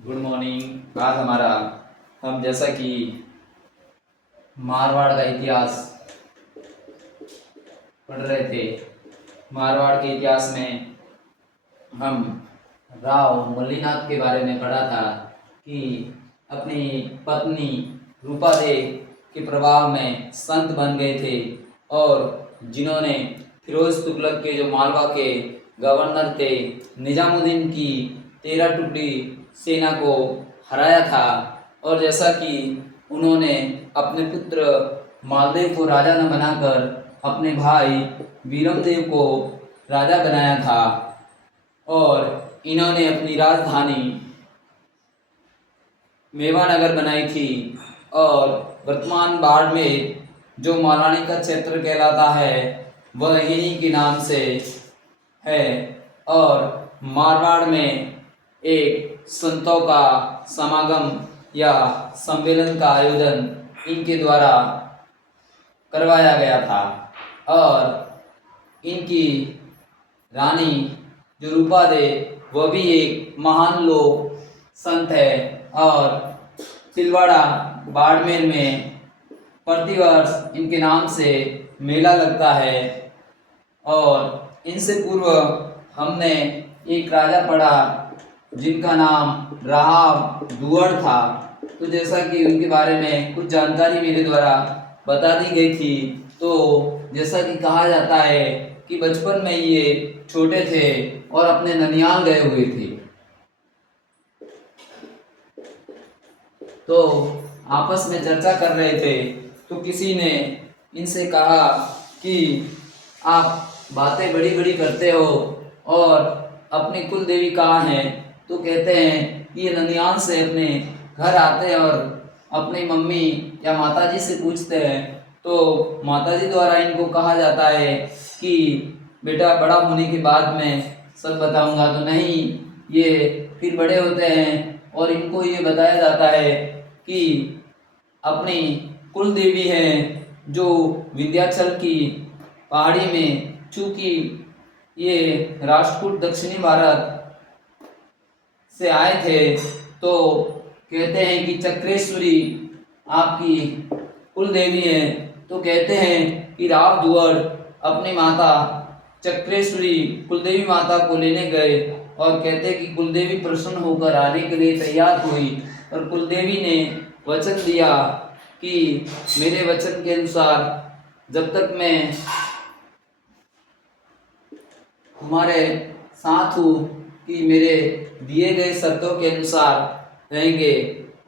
Good morning. आज हम जैसा कि मारवाड़ का इतिहास पढ़ रहे थे। मारवाड़ के इतिहास में हम राव मल्लीनाथ के बारे में पढ़ा था कि अपनी पत्नी रूपा देवी के प्रभाव में संत बन गए थे और जिन्होंने फिरोज तुगलक के जो मालवा के गवर्नर थे निजामुद्दीन की 13 टुकड़ी सेना को हराया था। और जैसा कि उन्होंने अपने पुत्र मालदेव को राजा न बनाकर अपने भाई वीरमदेव को राजा बनाया था और इन्होंने अपनी राजधानी मेवानगर बनाई थी। और वर्तमान बाड़मेर जो महारानी का क्षेत्र कहलाता है वह इन्हीं के नाम से है। और मारवाड़ में एक संतों का समागम या सम्मेलन का आयोजन इनके द्वारा करवाया गया था। और इनकी रानी जो रूपा देवी वह भी एक महान लोक संत है। और तिलवाड़ा बाड़मेर में प्रतिवर्ष इनके नाम से मेला लगता है। और इनसे पूर्व हमने एक राजा पढ़ा जिनका नाम राव दुअड़ था। तो जैसा कि उनके बारे में कुछ जानकारी मेरे द्वारा बता दी गई थी, तो जैसा कि कहा जाता है कि बचपन में ये छोटे थे और अपने ननिहाल गए हुए थे। तो आपस में चर्चा कर रहे थे तो किसी ने इनसे कहा कि आप बातें बड़ी बड़ी करते हो और अपनी कुल देवी कहाँ है। तो कहते हैं कि ये ननिहाल से अपने घर आते हैं और अपनी मम्मी या माताजी से पूछते हैं। तो माताजी द्वारा इनको कहा जाता है कि बेटा बड़ा होने के बाद मैं सब बताऊंगा। तो नहीं, ये फिर बड़े होते हैं और इनको ये बताया जाता है कि अपनी कुल देवी है जो विंध्याचल की पहाड़ी में, चूंकि ये राष्ट्रकूट दक्षिणी भारत से आए थे, तो कहते हैं कि चक्रेश्वरी आपकी कुल देवी है। तो कहते हैं कि राव दुअड़ अपनी माता चक्रेश्वरी कुलदेवी माता को लेने गए और कहते हैं कि कुलदेवी प्रसन्न होकर आने के लिए तैयार हुई और कुलदेवी ने वचन दिया कि मेरे वचन के अनुसार जब तक मैं तुम्हारे साथ हूँ कि मेरे दिए गए शर्तों के अनुसार रहेंगे।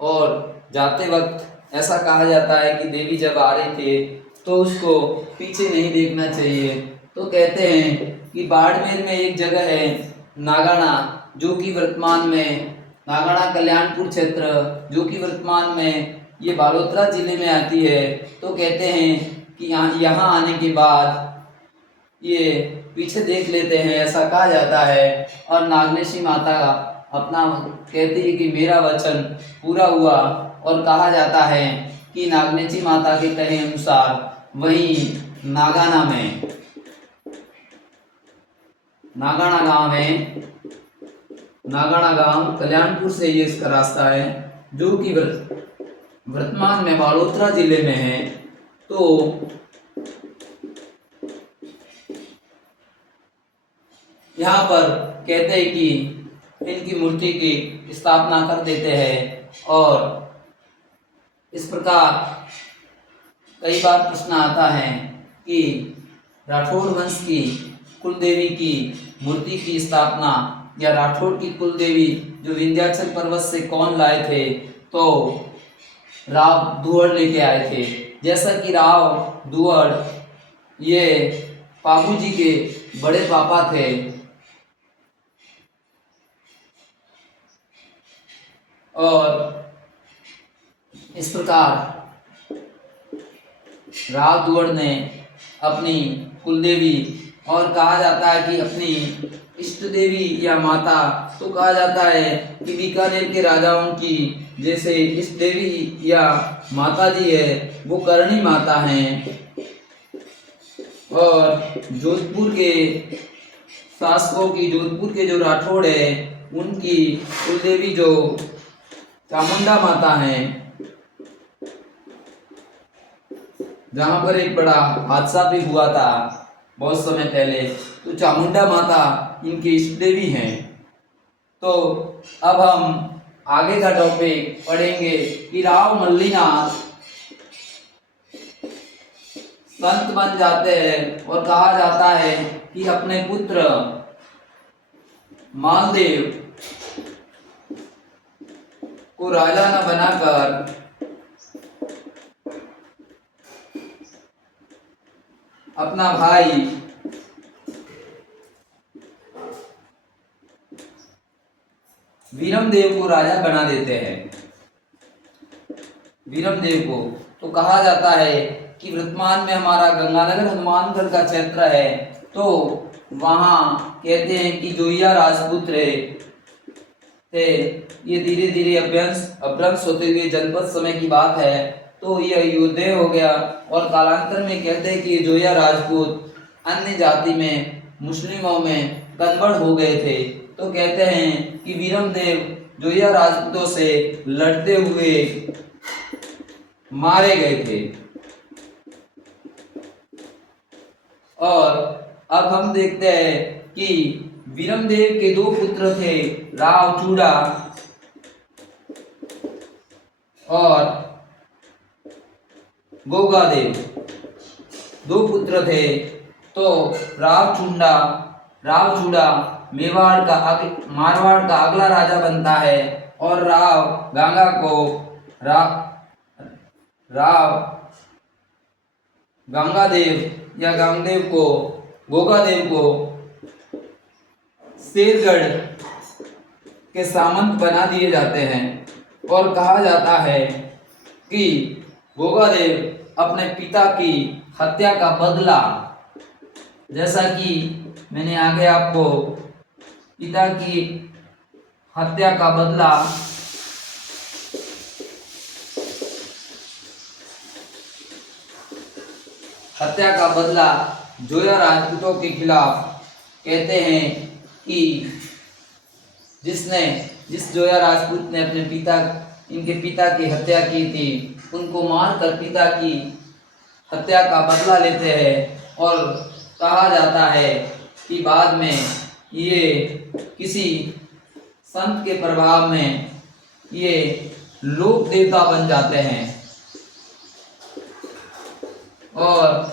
और जाते वक्त ऐसा कहा जाता है कि देवी जब आ रहे थे तो उसको पीछे नहीं देखना चाहिए। तो कहते हैं कि बाड़मेर में एक जगह है नागाना, जो कि वर्तमान में नागाना कल्याणपुर क्षेत्र, जो कि वर्तमान में ये बालोतरा जिले में आती है। तो कहते हैं कि यहाँ आने के बाद ये पीछे देख लेते हैं, ऐसा कहा जाता है। और नागनेशी माता अपना कहती है कि मेरा वचन पूरा हुआ। और कहा जाता है कि नागनेशी माता के कहे अनुसार वही नागाना में नागाना गांव कल्याणपुर से ये इसका रास्ता है, जो कि वर्तमान में बालोतरा जिले में है। तो यहाँ पर कहते हैं कि इनकी मूर्ति की स्थापना कर देते हैं। और इस प्रकार कई बार प्रश्न आता है कि राठौड़ वंश की कुलदेवी की मूर्ति की स्थापना या राठौड़ की कुलदेवी जो विंध्याचल पर्वत से कौन लाए थे। तो राव दुअड़ लेके आए थे। जैसा कि राव दुअड़ ये पापू जी के बड़े पापा थे। और इस प्रकार राव दुअड़ ने अपनी कुलदेवी, और कहा जाता है कि अपनी इष्ट देवी या माता, तो कहा जाता है कि बीकानेर के राजाओं की जैसे इष्ट देवी या माता जी है वो करणी माता हैं। और जोधपुर के शासकों की, जोधपुर के जो राठौड़ है उनकी कुलदेवी जो चामुंडा माता हैं, जहां पर एक बड़ा हादसा भी हुआ था बहुत समय पहले। तो चामुंडा माता इनकी इष्ट देवी हैं। तो अब हम आगे का टॉपिक पढ़ेंगे कि राव मल्लीनाथ संत बन जाते हैं और कहा जाता है कि अपने पुत्र मालदेव को राजा न बनाकर अपना भाई वीरमदेव को राजा बना देते हैं। वीरमदेव को तो कहा जाता है कि वर्तमान में हमारा गंगानगर हनुमानगढ़ का क्षेत्र है, तो वहाँ कहते हैं कि जोइया राजपूत रहे थे। ये धीरे धीरे अपभ्रंश होते हुए जनपद समय की बात है। तो ये अयोध्या हो गया और कालांतर में कहते हैं कि जोइया राजपूत अन्य जाति में मुस्लिमों में कन्वर्ट हो गए थे। तो कहते हैं कि वीरमदेव जोइया राजपूतों से लड़ते हुए मारे गए थे। और अब हम देखते हैं कि वीरमदेव के दो पुत्र थे, राव चूड़ा और गोगादेव, दो पुत्र थे। तो राव चूड़ा मारवाड़ का अगला राजा बनता है और राव गंगा को राव गंगादेव या गोगादेव को शेरगढ़ के सामंत बना दिए जाते हैं। और कहा जाता है कि गोगादेव अपने पिता की हत्या का बदला, जैसा कि मैंने आगे आपको पिता की हत्या का बदला जोया राजपूतों के खिलाफ कहते हैं कि जिस जोया राजपूत ने इनके पिता की हत्या की थी, उनको मारकर पिता की हत्या का बदला लेते हैं। और कहा जाता है कि बाद में ये किसी संत के प्रभाव में ये लोक देवता बन जाते हैं और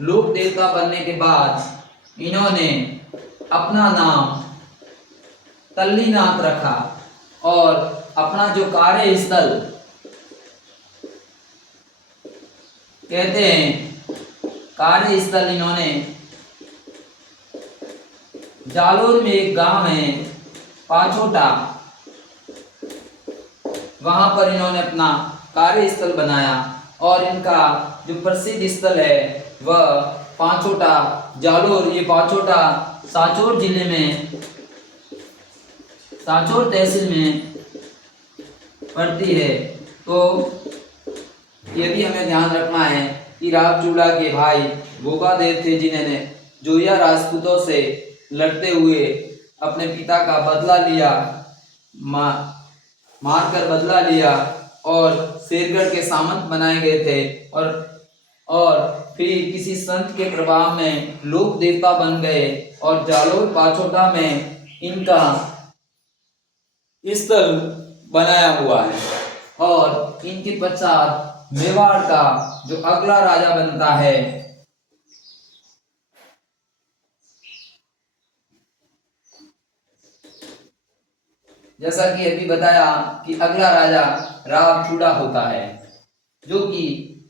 लोक देवता बनने के बाद इन्होंने अपना नाम तल्लीनाथ रखा और अपना जो कार्य स्थल कहते हैं, कार्य स्थल इन्होंने जालोर में एक गांव है पाछोटा, वहां पर इन्होंने अपना कार्य स्थल बनाया। और इनका जो प्रसिद्ध स्थल है वह पाछोटा जालोर, ये पाछोटा सांचौर जिले में, सांचौर तहसील में पड़ती है। तो ये भी हमें ध्यान रखना है कि राव चूड़ा के भाई गोगादेव थे, जिन्होंने जोइया राजपूतों से लड़ते हुए अपने पिता का बदला लिया, मारकर बदला लिया और शेरगढ़ के सामंत बनाए गए थे। और फिर किसी संत के प्रभाव में लोक देवता बन गए और जालोर पाछोटा में इनका स्थल बनाया हुआ है। और इनके पश्चात मेवाड़ का जो अगला राजा बनता है, जैसा कि अभी बताया कि अगला राजा राव चूड़ा होता है, जो कि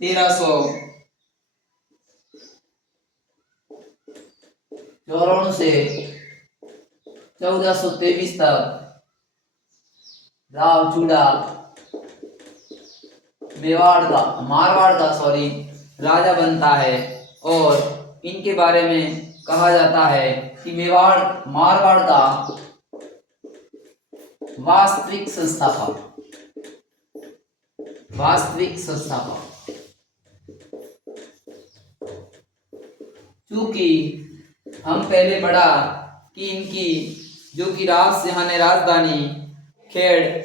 1394 से 1423 तक राव चूड़ा मारवाड़ का राजा बनता है। और इनके बारे में कहा जाता है कि मारवाड़ का वास्तविक संस्थापक, क्योंकि हम पहले पढ़ा कि इनकी जो कि राजधानी खेड़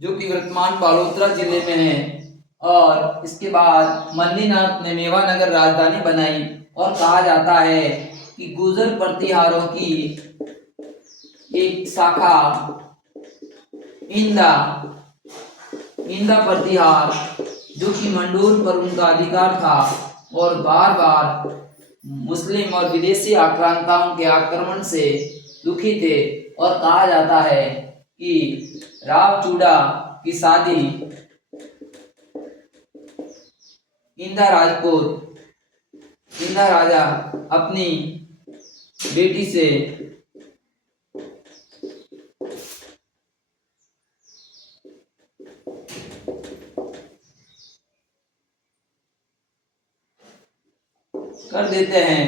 जो कि वर्तमान बालोतरा जिले में है। और इसके बाद मल्लीनाथ ने मेवानगर राजधानी बनाई। और कहा जाता है कि गुर्जर प्रतिहारों की एक शाखा इंदा इंदा प्रतिहार, जो कि मंडोर पर उनका अधिकार था और बार बार मुस्लिम और विदेशी आक्रांताओं के आक्रमण से दुखी थे। और कहा जाता है कि राव चूड़ा की शादी इंदा राजा अपनी बेटी से कर देते हैं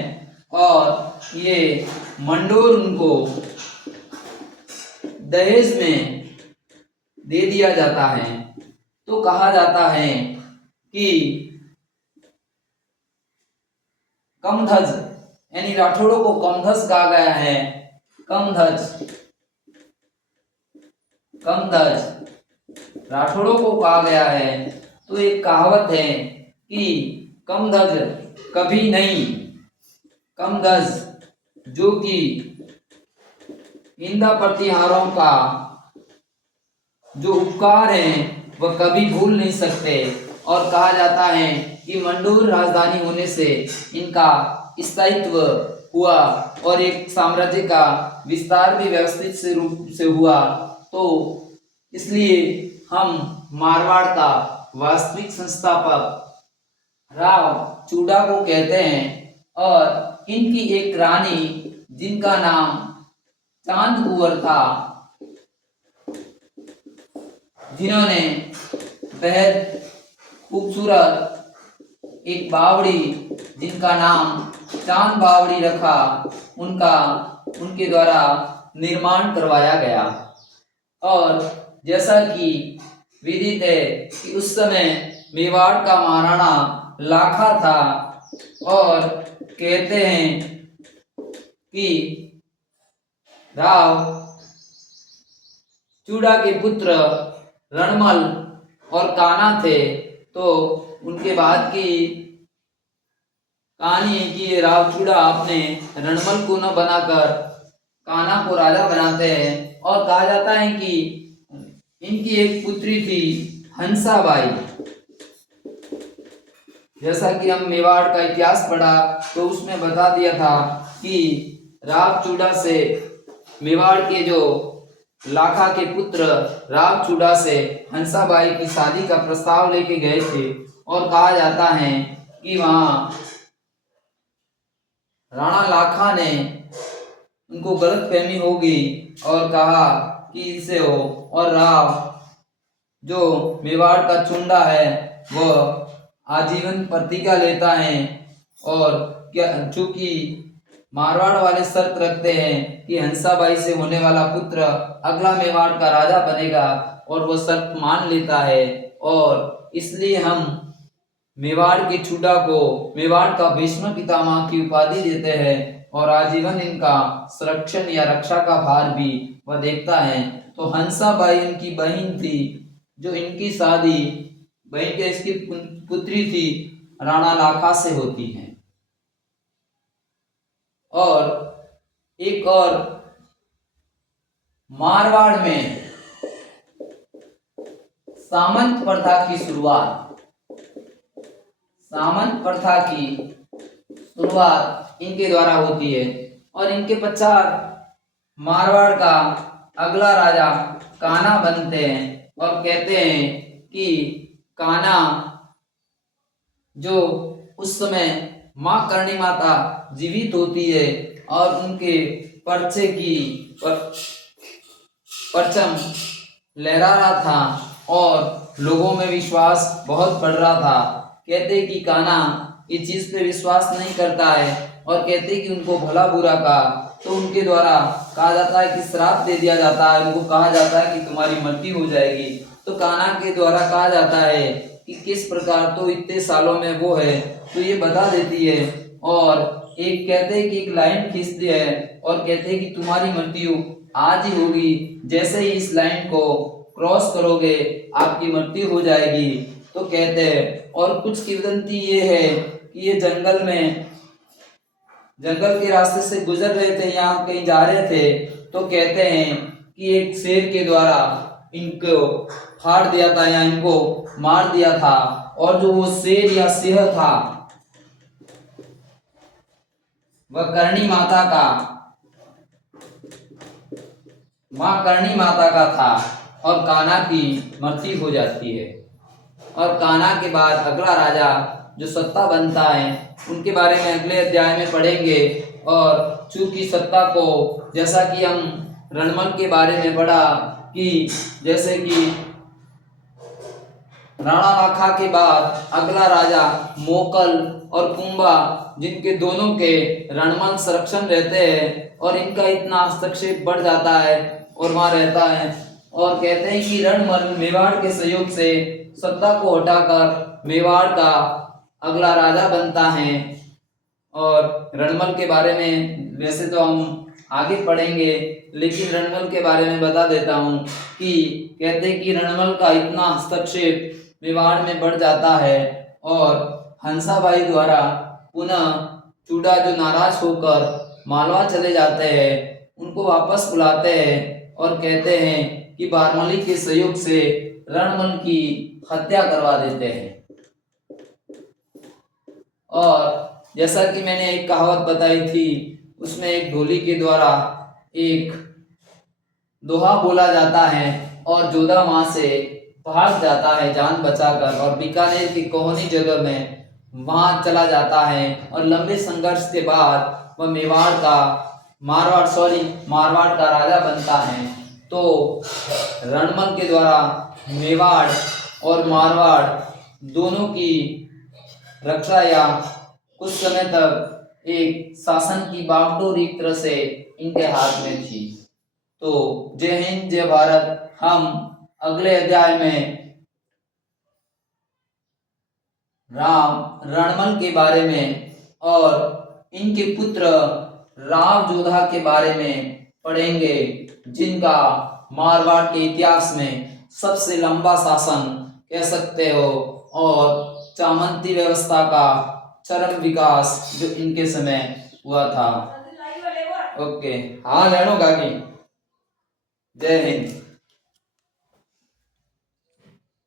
और ये मंडोर उनको दहेज में दे दिया जाता है। तो कहा जाता है कि कमधज यानी राठौड़ों को कमधज कहा गया है। कमधज राठौड़ों को कहा गया है। तो एक कहावत है कि कमधज कभी नहीं, कमधज जो कि इंदा प्रतिहारों का जो उपकार है वह कभी भूल नहीं सकते। और कहा जाता है कि मंडोर राजधानी होने से इनका स्थायित्व हुआ और एक साम्राज्य का विस्तार भी व्यवस्थित से रूप से हुआ। तो इसलिए हम मारवाड़ का वास्तविक संस्थापक राव चूड़ा को कहते हैं। और इनकी एक रानी जिनका नाम चांद कुंवर था, जिन्होंने बेहद खूबसूरत एक बावड़ी जिनका नाम चांद बावड़ी रखा, उनके द्वारा निर्माण करवाया गया। और जैसा कि विदित है कि उस समय मेवाड़ का महाराणा लाखा था। और कहते हैं कि राव चूड़ा के पुत्र रणमल और कान्हा थे। तो उनके बाद की कहानी है कि राव चूड़ा अपने रणमल को न बनाकर कान्हा को राजा बनाते हैं। और कहा जाता है कि इनकी एक पुत्री थी हंसाबाई। जैसा कि हम मेवाड़ का इतिहास पढ़ा तो उसमें बता दिया था कि राव चूड़ा से मेवाड़ के जो लाखा के पुत्र राव चूड़ा से हंसाबाई की शादी का प्रस्ताव लेके गए थे। और कहा जाता है कि वहां राणा लाखा ने उनको गलतफहमी हो गई और कहा कि इससे हो। और राव जो मेवाड़ का चुंडा है वह आजीवन प्रतिज्ञा लेता है। और क्या चूंकि मारवाड़ वाले शर्त रखते हैं कि हंसाबाई से होने वाला पुत्र अगला मेवाड़ का राजा बनेगा, और वह शर्त मान लेता है। और इसलिए हम मेवाड़ के चूड़ा को मेवाड़ का भीष्म पितामह की उपाधि देते हैं। और आजीवन इनका संरक्षण या रक्षा का भार भी वह देखता है। तो हंसाबाई इनकी बहन थी, जो इनकी शादी बहन के इसकी पुत्री थी राणा लाखा से होती है। और एक और मारवाड़ में सामंत प्रथा की शुरुआत इनके द्वारा होती है। और इनके पश्चात मारवाड़ का अगला राजा कान्हा बनते हैं। और कहते हैं कि कान्हा जो उस समय मां करणी माता जीवित होती है और उनके पर्चे की परचम लहरा रहा था और लोगों में विश्वास बहुत बढ़ रहा था। कहते कि कान्हा इस चीज पे विश्वास नहीं करता है और कहते कि उनको भला बुरा का तो उनके द्वारा कहा जाता है कि श्राप दे दिया जाता है। उनको कहा जाता है कि तुम्हारी मृत्यु हो जाएगी। तो कान्हा के द्वारा कहा जाता है कि किस प्रकार, तो इतने सालों में वो है तो ये बता देती है। और एक कहते हैं कि एक लाइन खींचती है और कहते हैं कि तुम्हारी मृत्यु आज ही होगी। जैसे ही इस लाइन को क्रॉस करोगे आपकी मृत्यु हो जाएगी। तो कहते हैं, और कुछ किंवदंती ये है कि ये जंगल के रास्ते से गुजर रहे थे, यहाँ कहीं जा रहे थे, तो कहते हैं कि एक शेर के द्वारा इनको फाड़ दिया था या इनको मार दिया था। और जो वो शेर या सिंह था वह करणी माता का था और कान्हा की मृत्यु हो जाती है। और कान्हा के बाद अगला राजा जो सत्ता बनता है उनके बारे में अगले अध्याय में पढ़ेंगे। और चूंकि सत्ता को, जैसा कि हम रणमल के बारे में पढ़ा कि जैसे कि राणा लाखा के बाद अगला राजा मोकल और कुंभा, जिनके दोनों के रणमल संरक्षण रहते हैं और इनका इतना हस्तक्षेप बढ़ जाता है और वहां रहता है। और कहते हैं कि रणमल मेवाड़ के सहयोग से सत्ता को हटाकर मेवाड़ का अगला राजा बनता है। और रणमल के बारे में वैसे तो हम आगे पढ़ेंगे, लेकिन रणमल के बारे में बता देता हूँ कि कहते हैं कि रणमल का इतना हस्तक्षेप मेवाड़ में बढ़ जाता है और हंसाबाई द्वारा पुनः चूड़ा जो नाराज होकर मालवा चले जाते हैं उनको वापस बुलाते हैं और कहते हैं कि बारमली के सहयोग से रणमल की हत्या करवा देते हैं। और जैसा कि मैंने एक कहावत बताई थी, उसमें एक ढोली के द्वारा एक दोहा बोला जाता है और जोधा वहां से भाग जाता है जान बचाकर और बीकानेर की कोहनी जगह में वहां चला जाता है। और लंबे संघर्ष के बाद वह मारवाड़ का राजा बनता है। तो रणमल के द्वारा मेवाड़ और मारवाड़ दोनों की रक्षा या कुछ समय तक एक शासन की बागडोर एक तरह से इनके हाथ में थी। तो जय हिंद जय भारत। हम अगले अध्याय में रणमल के बारे में और इनके पुत्र राव जोधा के बारे में पढ़ेंगे, जिनका मारवाड़ के इतिहास में सबसे लंबा शासन कह सकते हो और चामंती व्यवस्था का चरम विकास जो इनके समय हुआ था। ओके, हाँ लेनो गागी। जय हिंद।